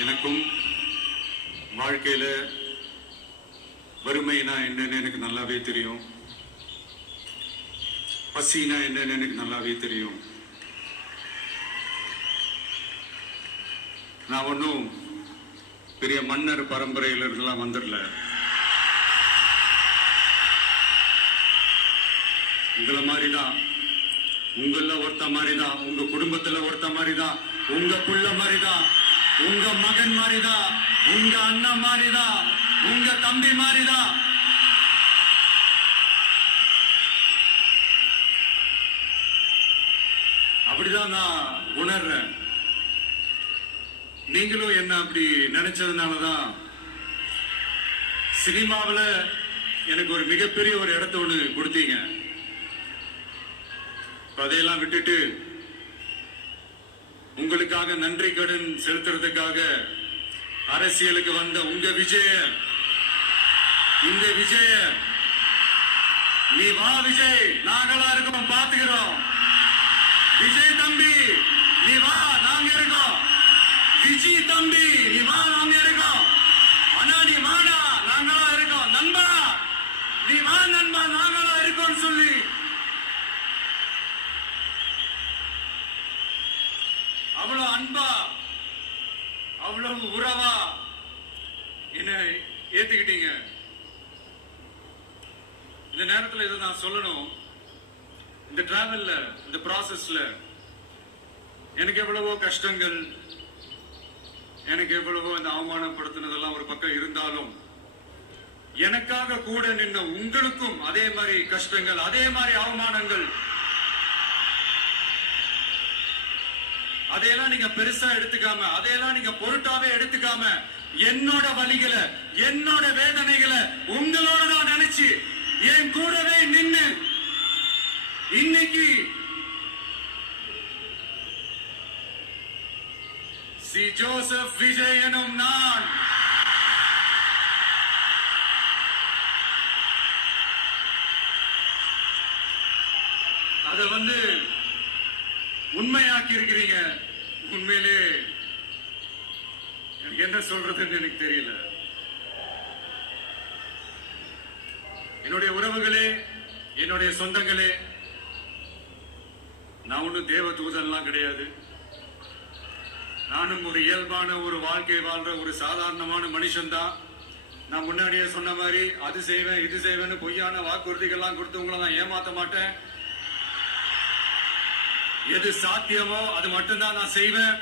எனக்கும் வாழ்க்கையில வறுமைனா என்னன்னு எனக்கு நல்லாவே தெரியும். பசினா என்னன்னு எனக்கு நல்லாவே தெரியும். நான் ஒன்றும் பெரிய மன்னர் பரம்பரையில இருந்தெல்லாம் வந்துடல. உங்களை மாதிரிதான், உங்கள ஒருத்த மாதிரிதான், உங்க குடும்பத்துல ஒருத்த மாதிரிதான், உங்க புள்ள மாதிரிதான், உங்க மகன் மாதிரிதான், உங்க அண்ணன் மாதிரிதான், உங்க தம்பி மாதிரிதான். அப்படிதான் நான் உணர்றேன். நீங்களும் என்ன அப்படி நினைச்சதுனாலதான் சினிமாவில் எனக்கு ஒரு மிகப்பெரிய ஒரு இடத்த ஒண்ணு கொடுத்தீங்க. அதையெல்லாம் விட்டுட்டு உங்களுக்காக நன்றி கடன் செலுத்துறதுக்காக அரசியலுக்கு வந்த உங்க விஜய, இந்த விஜய, நீ வா விஜய், நாங்களா இருக்கோம், பாத்துக்கிறோம். விஜய் தம்பி நீ வா, நாங்க இருக்கோம். விஜய் தம்பி நீ வா, நாங்க இருக்கோம். அண்ணா நீ வாடா, நாங்களா இருக்கோம். நண்பா நீ வா நண்பா, நாங்களா இருக்கோம் சொல்லி அவ்வளவு அன்பா, அவ்வளவு உறவா என்ன ஏத்துக்கிட்டீங்க. இந்த நேரத்தில் இதை நான் சொல்லணும். இந்த டிராவல்ல, இந்த ப்ராசஸ்ல எனக்கு எவ்வளவோ கஷ்டங்கள், எனக்கு எவ்வளவோ இந்த அவமானப்படுத்தினதெல்லாம் ஒரு பக்கம் இருந்தாலும், எனக்காக கூட நின்ன உங்களுக்கும் அதே மாதிரி கஷ்டங்கள், அதே மாதிரி அவமானங்கள், அதையெல்லாம் நீங்க பெருசா எடுத்துக்காம, அதையெல்லாம் நீங்க பொருட்டாவே எடுத்துக்காம, என்னோட வலிகளை, என்னோட வேதனைகளை உங்களோட நான் நினைச்சு என் கூடவே நின்னு இன்னைக்கு சி ஜோசப் விஜய் எனும் நான் அத உண்மையாக்கி இருக்கிறீங்க. உண்மையிலே எனக்கு என்ன சொல்றதுன்னு எனக்கு தெரியல. என்னுடைய உறவுகளே, என்னுடைய சொந்தங்களே, நான் ஒன்னும் தேவ தூதன்லாம் கிடையாது. நானும் ஒரு இயல்பான ஒரு வாழ்க்கை வாழ்ற ஒரு சாதாரணமான மனுஷன் தான். நான் முன்னாடியே சொன்ன மாதிரி அது செய்வேன் இது செய்வேன்னு பொய்யான வாக்குறுதிகள்லாம் கொடுத்து உங்களை நான் ஏமாத்த மாட்டேன். எது சாத்தியமோ அது மட்டும்தான் நான் செய்வேன்.